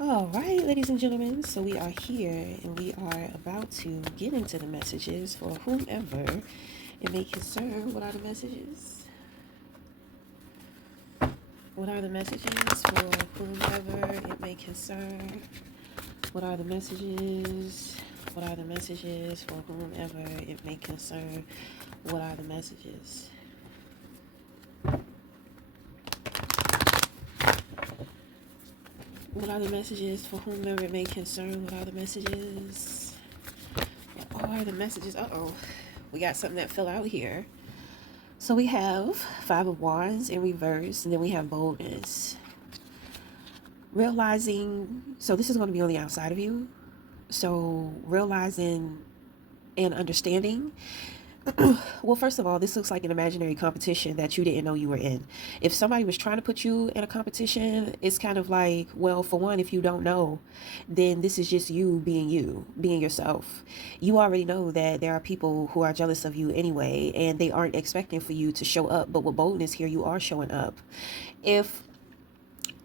All right, ladies and gentlemen, so we are here and we are about to get into the messages for whomever it may concern. What are the messages? What are the messages for whomever it may concern? What are the messages? What are the messages for whomever it may concern? What are the messages? What are the messages for whomever it may concern? What are the messages? What are the messages? Uh-oh. We got something that fell out here. So we have Five of Wands in reverse, and then we have boldness. Realizing, so this is going to be on the outside of you. So realizing and understanding. Well, first of all, this looks like an imaginary competition that you didn't know you were in. If somebody was trying to put you in a competition, it's kind of like, well, for one, if you don't know, then this is just you, being yourself. You already know that there are people who are jealous of you anyway, and they aren't expecting for you to show up. But with boldness here, you are showing up. If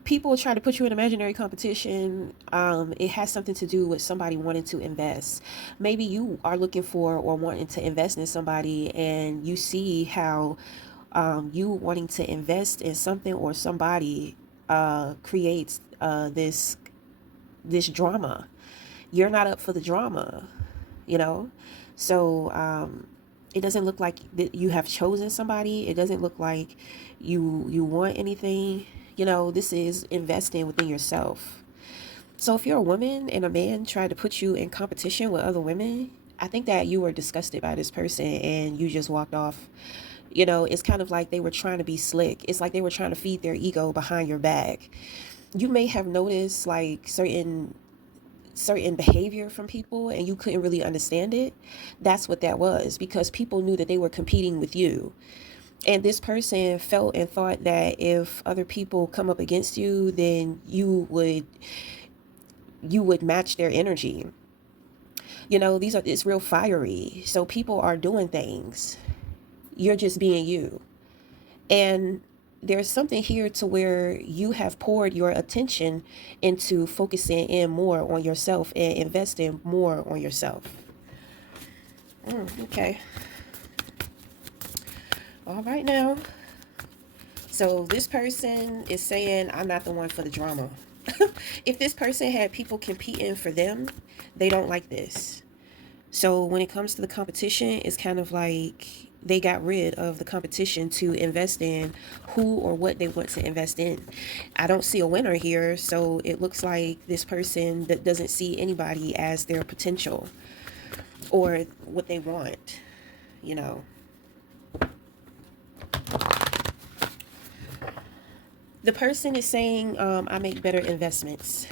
people try to put you in imaginary competition, it has something to do with somebody wanting to invest. Maybe you are looking for or wanting to invest in somebody, and you see how you wanting to invest in something or somebody creates this drama. You're not up for the drama, you know. So it doesn't look like that you have chosen somebody. It doesn't look like you want anything. You know, this is investing within yourself. So if you're a woman and a man tried to put you in competition with other women, I think that you were disgusted by this person and you just walked off. You know, it's kind of like they were trying to be slick. It's like they were trying to feed their ego behind your back. You may have noticed like certain behavior from people and you couldn't really understand it. That's what that was, because people knew that they were competing with you. And this person felt and thought that if other people come up against you, then you would match their energy. You know, it's real fiery. So people are doing things. You're just being you. And there's something here to where you have poured your attention into focusing in more on yourself and investing more on yourself. Okay. All right now. So this person is saying, I'm not the one for the drama. If this person had people competing for them, they don't like this. So when it comes to the competition, it's kind of like they got rid of the competition to invest in who or what they want to invest in. I don't see a winner here, so it looks like this person that doesn't see anybody as their potential or what they want, you know. The person is saying, I make better investments,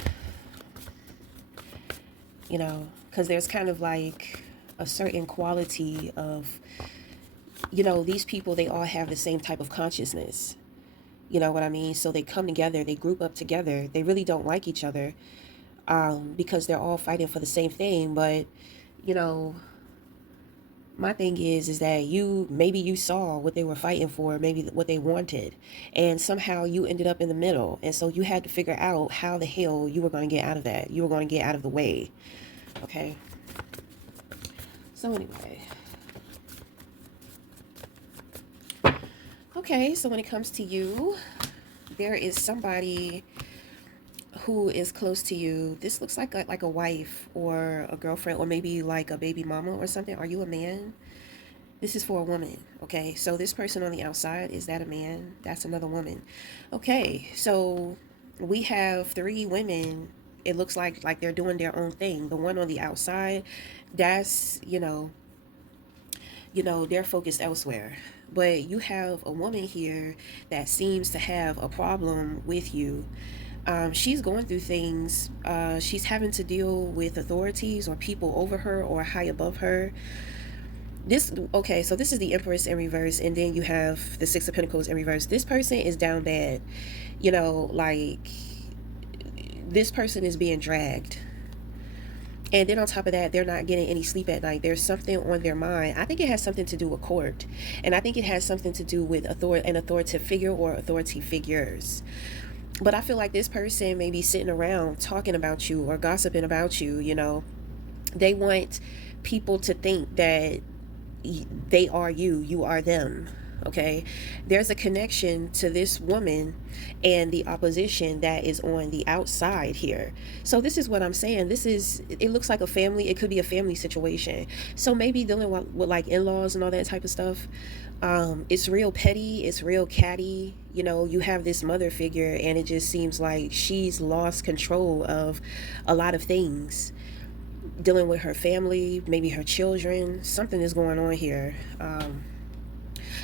you know, because there's kind of like a certain quality of, you know, these people, they all have the same type of consciousness. You know what I mean? So they come together, they group up together. They really don't like each other because they're all fighting for the same thing. But, you know, my thing is that maybe you saw what they were fighting for, maybe what they wanted, and somehow you ended up in the middle. And so you had to figure out how the hell you were going to get out of that. You were going to get out of the way. Okay. So anyway. Okay, so when it comes to you, there is somebody who is close to you. This looks like a wife or a girlfriend or maybe like a baby mama or something. Are you a man? This is for a woman. Okay, so this person on the outside, is that a man? That's another woman. Okay, so we have three women. It looks like they're doing their own thing. The one on the outside, that's, they're focused elsewhere. But you have a woman here that seems to have a problem with you. She's going through things. She's having to deal with authorities or people over her or high above her. So this is the Empress in reverse, and then you have the Six of Pentacles in reverse. This person is down bad. Like this person is being dragged. And then on top of that, they're not getting any sleep at night. There's something on their mind. I think it has something to do with court. And I think it has something to do with an authoritative figure or authority figures. But I feel like this person may be sitting around talking about you or gossiping about you, you know. They want people to think that they are you, you are them. Okay, there's a connection to this woman and the opposition that is on the outside here. So this is what I'm saying. This is, it looks like a family, it could be a family situation. So maybe dealing with like in-laws and all that type of stuff. It's real petty, it's real catty. You know, you have this mother figure and it just seems like she's lost control of a lot of things, dealing with her family, maybe her children. Something is going on here.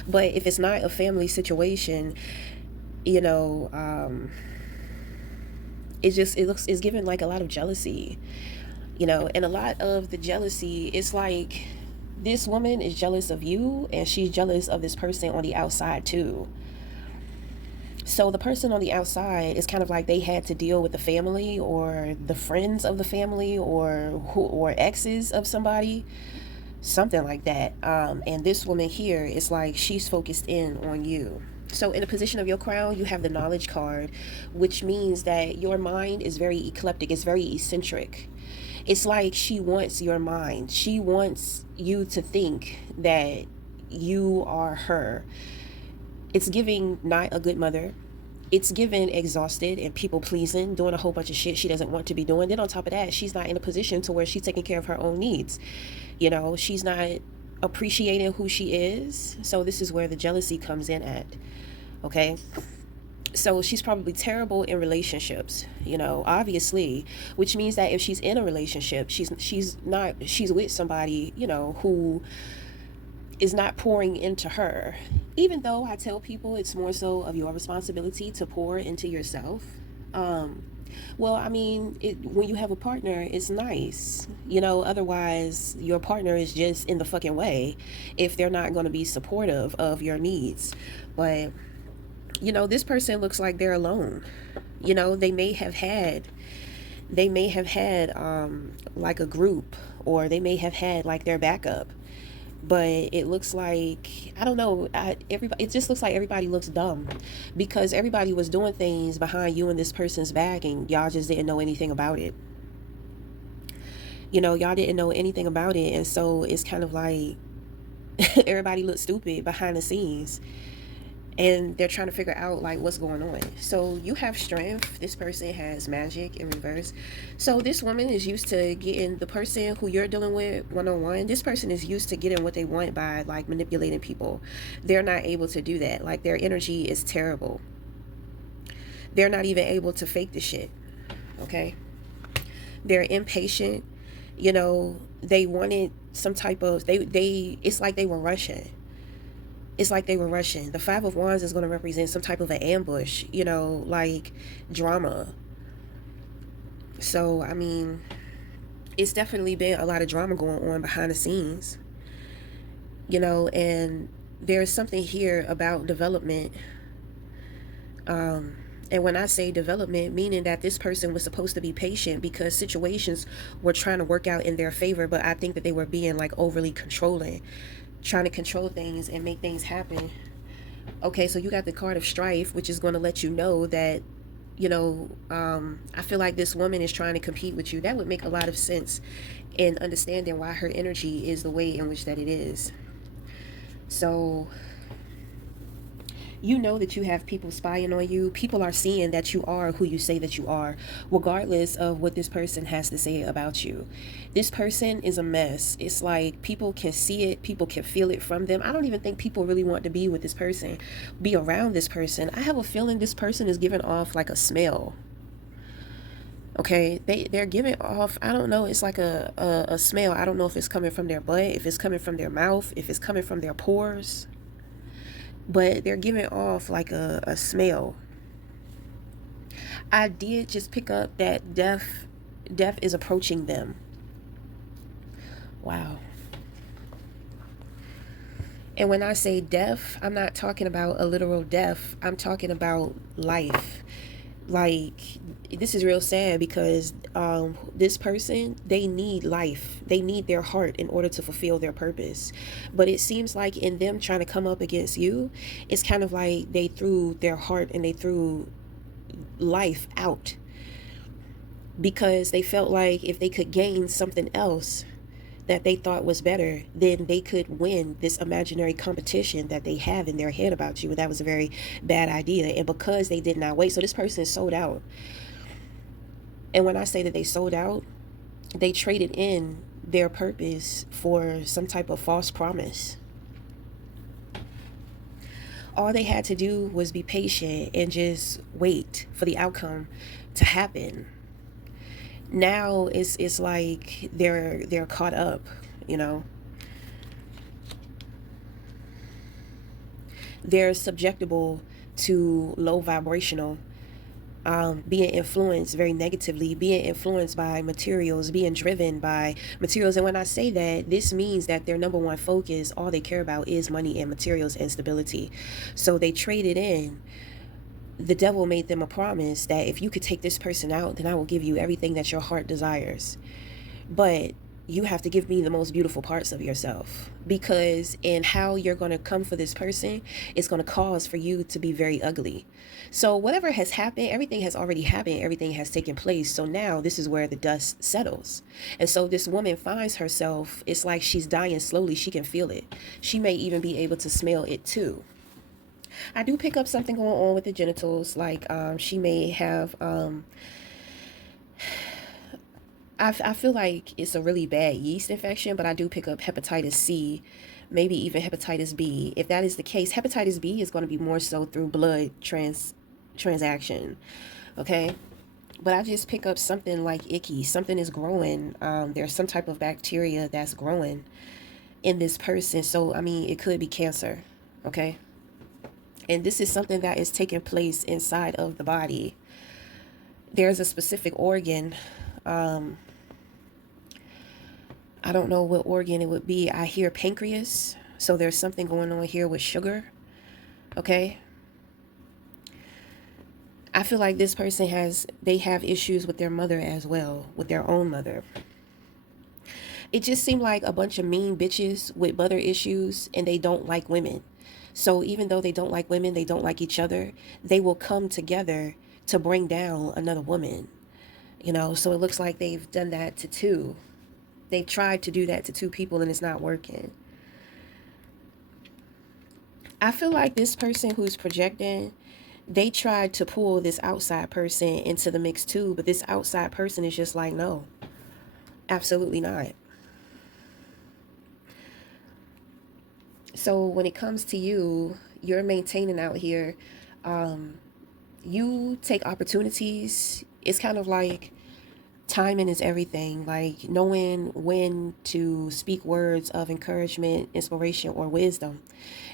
But if it's not a family situation, you know, it's given like a lot of jealousy, you know, and a lot of the jealousy is like this woman is jealous of you and she's jealous of this person on the outside too. So the person on the outside is kind of like they had to deal with the family or the friends of the family or exes of somebody, something like that. And this woman here is like she's focused in on you. So in the position of your crown, you have the knowledge card, which means that your mind is very eclectic. It's very eccentric. It's like she wants your mind. She wants you to think that you are her. It's giving not a good mother. It's given exhausted and people pleasing, doing a whole bunch of shit she doesn't want to be doing. Then on top of that, she's not in a position to where she's taking care of her own needs. You know, she's not appreciating who she is. So this is where the jealousy comes in at. Okay. So she's probably terrible in relationships, you know, obviously, which means that if she's in a relationship, she's with somebody, you know, who is not pouring into her. Even though I tell people it's more so of your responsibility to pour into yourself. Well, I mean, when you have a partner, it's nice, you know. Otherwise, your partner is just in the fucking way if they're not going to be supportive of your needs. But you know, this person looks like they're alone. You know, they may have had like a group, or they may have had like their backup, but it looks like, I don't know, everybody, it just looks like everybody looks dumb because everybody was doing things behind you and this person's back and y'all just didn't know anything about it. You know, y'all didn't know anything about it, and so it's kind of like everybody looks stupid behind the scenes and they're trying to figure out like what's going on. So you have strength, this person has magic in reverse. So this woman is used to getting the person who you're dealing with one-on-one. This person is used to getting what they want by like manipulating people. They're not able to do that. Like their energy is terrible. They're not even able to fake the shit. Okay, they're impatient. You know, they wanted some type of, they it's like they were rushing. It's like they were rushing. The Five of Wands is going to represent some type of an ambush, you know, like drama. So, I mean, it's definitely been a lot of drama going on behind the scenes, you know, and there's something here about development. And when I say development, meaning that this person was supposed to be patient because situations were trying to work out in their favor, but I think that they were being like overly controlling, trying to control things and make things happen. Okay, so you got the card of strife, which is going to let you know that, you know, I feel like this woman is trying to compete with you. That would make a lot of sense in understanding why her energy is the way in which that it is. So you know that you have people spying on you. People are seeing that you are who you say that you are, regardless of what this person has to say about you. This person is a mess. It's like people can see it, people can feel it from them. I don't even think people really want to be with this person, be around this person. I have a feeling this person is giving off like a smell. Okay, they're giving off, I don't know, it's like a smell. I don't know if it's coming from their butt, if it's coming from their mouth, if it's coming from their pores, but they're giving off like a smell. I did just pick up that death is approaching them. Wow. And when I say death, I'm not talking about a literal death. I'm talking about life. Like, this is real sad because this person, they need life, they need their heart in order to fulfill their purpose. But it seems like in them trying to come up against you, it's kind of like they threw their heart and they threw life out because they felt like if they could gain something else that they thought was better, then they could win this imaginary competition that they have in their head about you. And that was a very bad idea. And because they did not wait, so this person sold out. And when I say that they sold out, they traded in their purpose for some type of false promise. All they had to do was be patient and just wait for the outcome to happen. Now it's like they're caught up, you know. They're subjectable to low vibrational, being influenced very negatively, being influenced by materials, being driven by materials. And when I say that, this means that their number one focus, all they care about is money and materials and stability. So they traded in. The devil made them a promise that if you could take this person out, then I will give you everything that your heart desires. But you have to give me the most beautiful parts of yourself, because in how you're going to come for this person, it's going to cause for you to be very ugly. So whatever has happened, everything has already happened, everything has taken place. So now this is where the dust settles. And so this woman finds herself, it's like she's dying slowly. She can feel it. She may even be able to smell it too. I do pick up something going on with the genitals, like she may have I feel like it's a really bad yeast infection, but I do pick up hepatitis C, maybe even hepatitis B. If that is the case, hepatitis B is going to be more so through blood transaction, okay? But I just pick up something like icky. Something is growing. There's some type of bacteria that's growing in this person. So, I mean, it could be cancer, okay? And this is something that is taking place inside of the body. There's a specific organ. I don't know what organ it would be. I hear pancreas. So there's something going on here with sugar. Okay. I feel like this person they have issues with their mother as well, with their own mother. It just seemed like a bunch of mean bitches with mother issues, and they don't like women. So even though they don't like women, they don't like each other, they will come together to bring down another woman. You know, so it looks like they've done that to two. They've tried to do that to two people and it's not working. I feel like this person who's projecting, they tried to pull this outside person into the mix too, but this outside person is just like, no, absolutely not. So when it comes to you, you're maintaining out here. You take opportunities. It's kind of like timing is everything, like knowing when to speak words of encouragement, inspiration, or wisdom,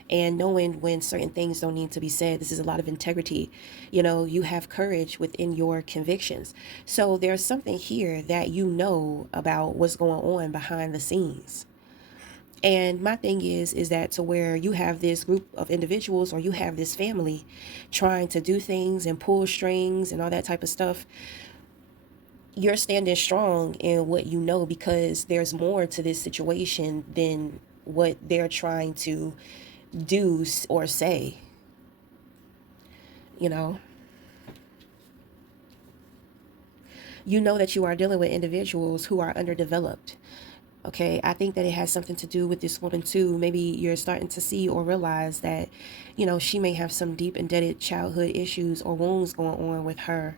and knowing when certain things don't need to be said. This is a lot of integrity. You know, you have courage within your convictions. So there's something here that you know about what's going on behind the scenes. And my thing is that to where you have this group of individuals or you have this family trying to do things and pull strings and all that type of stuff, you're standing strong in what you know, because there's more to this situation than what they're trying to do or say. You know that you are dealing with individuals who are underdeveloped. Okay, I think that it has something to do with this woman too. Maybe you're starting to see or realize that, she may have some deep indebted childhood issues or wounds going on with her.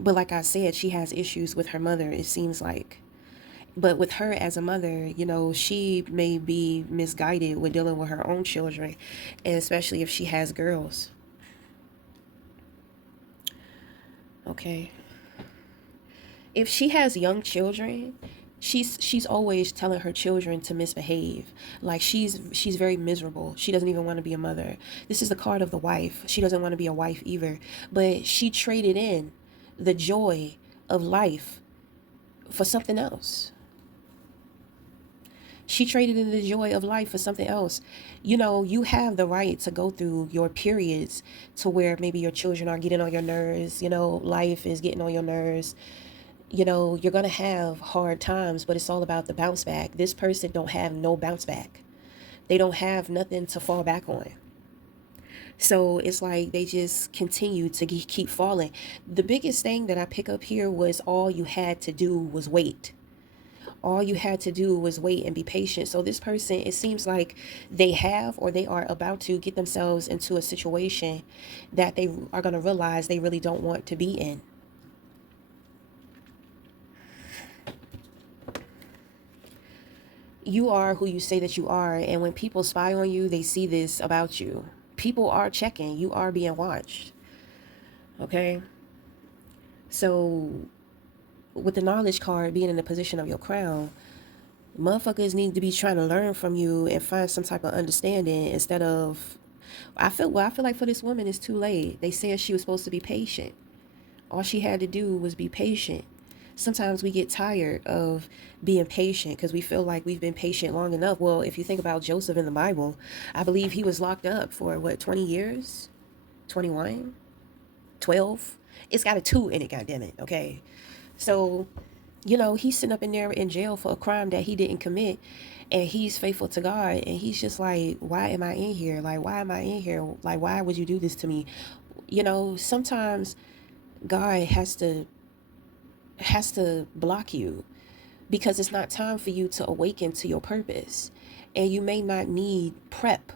But like I said, she has issues with her mother, it seems like. But with her as a mother, she may be misguided with dealing with her own children, and especially if she has girls. Okay. If she has young children, she's always telling her children to misbehave. Like she's very miserable. She doesn't even want to be a mother. This is the card of the wife. She doesn't want to be a wife either. But she traded in the joy of life for something else. She traded in the joy of life for something else. You have the right to go through your periods to where maybe your children are getting on your nerves, life is getting on your nerves. You're going to have hard times, but it's all about the bounce back. This person don't have no bounce back. They don't have nothing to fall back on. So it's like they just continue to keep falling. The biggest thing that I pick up here was all you had to do was wait. All you had to do was wait and be patient. So this person, it seems like they have or they are about to get themselves into a situation that they are going to realize they really don't want to be in. You are who you say that you are, and when people spy on you, they see this about you. People are checking. You are being watched. Okay? So with the knowledge card being in the position of your crown, motherfuckers need to be trying to learn from you and find some type of understanding instead of I feel like for this woman it's too late. They said she was supposed to be patient. All she had to do was be patient. Sometimes we get tired of being patient because we feel like we've been patient long enough. Well, if you think about Joseph in the Bible, I believe he was locked up for what, 20 years? 21? 12? It's got a 2 in it, goddammit, okay? So, he's sitting up in there in jail for a crime that he didn't commit, and he's faithful to God, and he's just like, why am I in here? Like, why am I in here? Like, why would you do this to me? Sometimes God has to block you because it's not time for you to awaken to your purpose. And you may not need prep,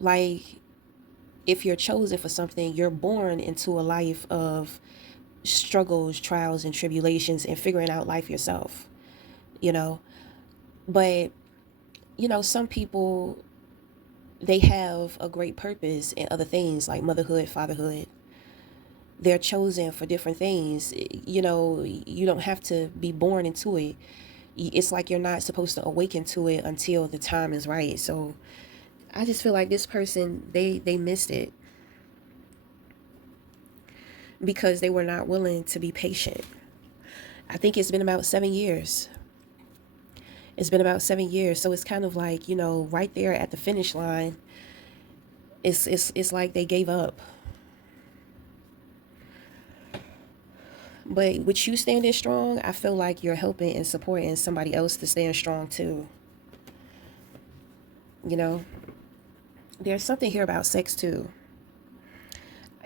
like if you're chosen for something, you're born into a life of struggles, trials, and tribulations, and figuring out life yourself, you know. But, some people, they have a great purpose in other things like motherhood, fatherhood. They're chosen for different things. You don't have to be born into it. It's like you're not supposed to awaken to it until the time is right. So I just feel like this person, they missed it because they were not willing to be patient. I think it's been about 7 years. It's been about 7 years. So it's kind of like, right there at the finish line, it's like they gave up. But with you standing strong, I feel like you're helping and supporting somebody else to stand strong too. You know, there's something here about sex too.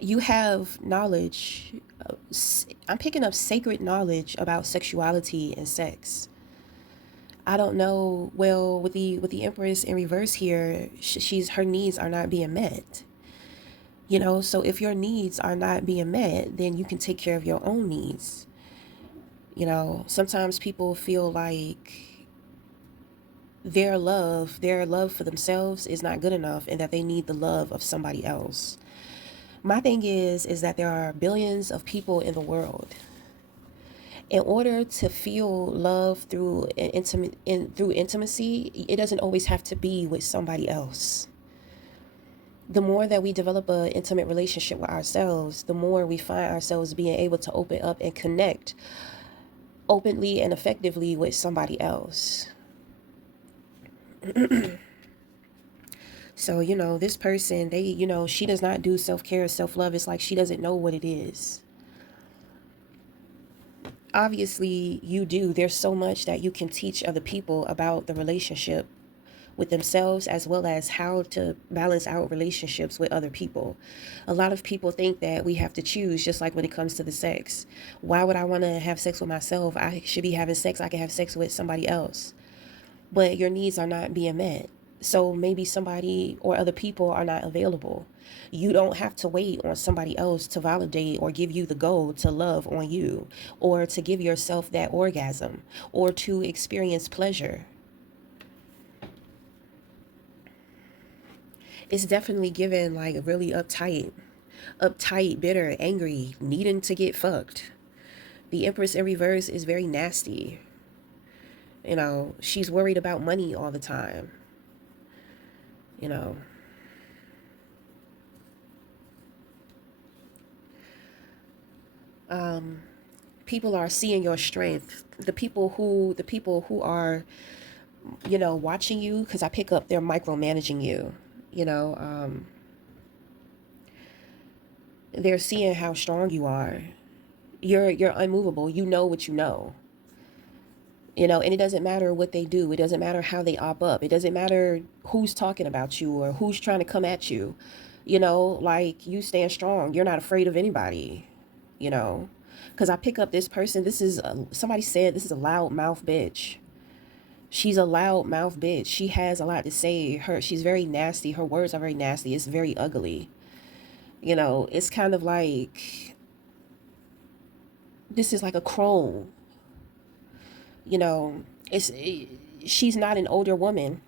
You have knowledge. I'm picking up sacred knowledge about sexuality and sex. I don't know. Well, with the Empress in reverse here, she's her needs are not being met. So if your needs are not being met, then you can take care of your own needs. Sometimes people feel like their love for themselves is not good enough and that they need the love of somebody else. My thing is that there are billions of people in the world. In order to feel love through intimacy, it doesn't always have to be with somebody else. The more that we develop an intimate relationship with ourselves, the more we find ourselves being able to open up and connect openly and effectively with somebody else. So, this person, she does not do self-care, self-love. It's like she doesn't know what it is. Obviously, you do. There's so much that you can teach other people about the relationship with themselves as well as how to balance out relationships with other people. A lot of people think that we have to choose, just like when it comes to the sex. Why would I want to have sex with myself? I should be having sex. I can have sex with somebody else. But your needs are not being met. So maybe somebody or other people are not available. You don't have to wait on somebody else to validate or give you the goal to love on you or to give yourself that orgasm or to experience pleasure. It's definitely given like really uptight, bitter, angry, needing to get fucked. The Empress in reverse is very nasty. She's worried about money all the time. You know, people are seeing your strength. The people who are, watching you, because I pick up they're micromanaging you. You know, um, they're seeing how strong you are. You're unmovable. You know what you know. You know, and it doesn't matter what they do. It doesn't matter how they op up. It doesn't matter who's talking about you or who's trying to come at you. You know, like, you stand strong. You're not afraid of anybody, you know. Because I pick up this person. Somebody said this is a loud mouth bitch. She's a loud mouth bitch. She has a lot to say. She's very nasty. Her words are very nasty. It's very ugly. You know, it's kind of like, this is like a crone. You know, she's not an older woman,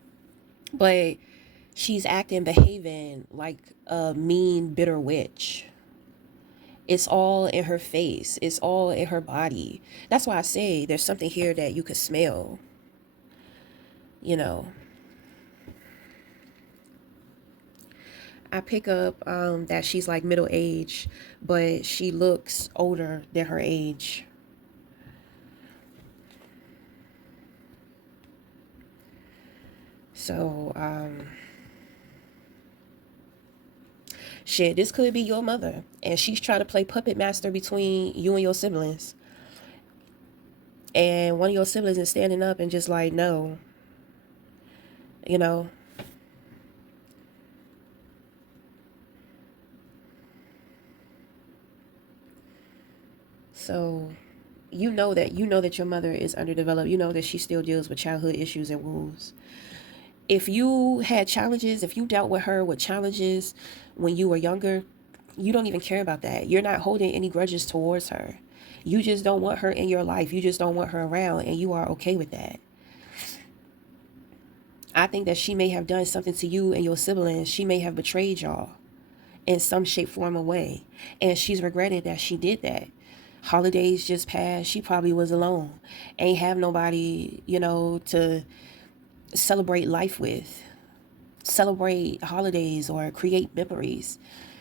but she's acting, behaving like a mean, bitter witch. It's all in her face. It's all in her body. That's why I say there's something here that you could smell. You know, I pick up that she's like middle age, but she looks older than her age. So, shit, this could be your mother, and she's trying to play puppet master between you and your siblings. And one of your siblings is standing up and just like, no, you know. So, you know that your mother is underdeveloped. You know that she still deals with childhood issues and wounds. If you had challenges, if you dealt with her with challenges when you were younger, you don't even care about that. You're not holding any grudges towards her. You just don't want her in your life. You just don't want her around, and you are okay with that. I think that she may have done something to you and your siblings. She may have betrayed y'all in some shape, form, or way. And she's regretted that she did that. Holidays just passed. She probably was alone. Ain't have nobody, to celebrate life with, celebrate holidays or create memories.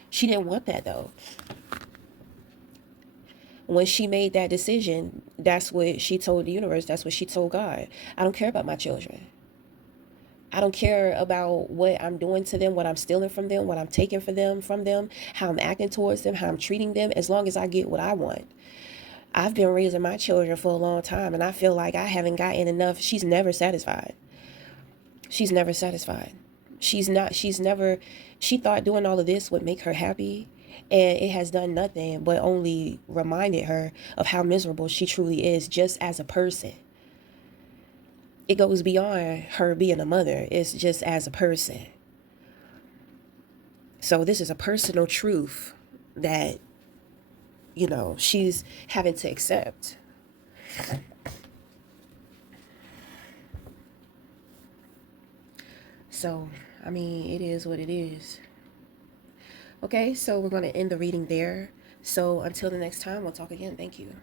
She didn't want that though. When she made that decision, that's what she told the universe. That's what she told God. I don't care about my children. I don't care about what I'm doing to them, what I'm stealing from them, what I'm taking from them, how I'm acting towards them, how I'm treating them, as long as I get what I want. I've been raising my children for a long time, and I feel like I haven't gotten enough. She's never satisfied. She's never satisfied. She's never, she thought doing all of this would make her happy, and it has done nothing but only reminded her of how miserable she truly is just as a person. It goes beyond her being a mother, it's just as a person. So this is a personal truth that, she's having to accept. So, I mean, it is what it is. Okay, so we're going to end the reading there. So until the next time, we'll talk again. Thank you.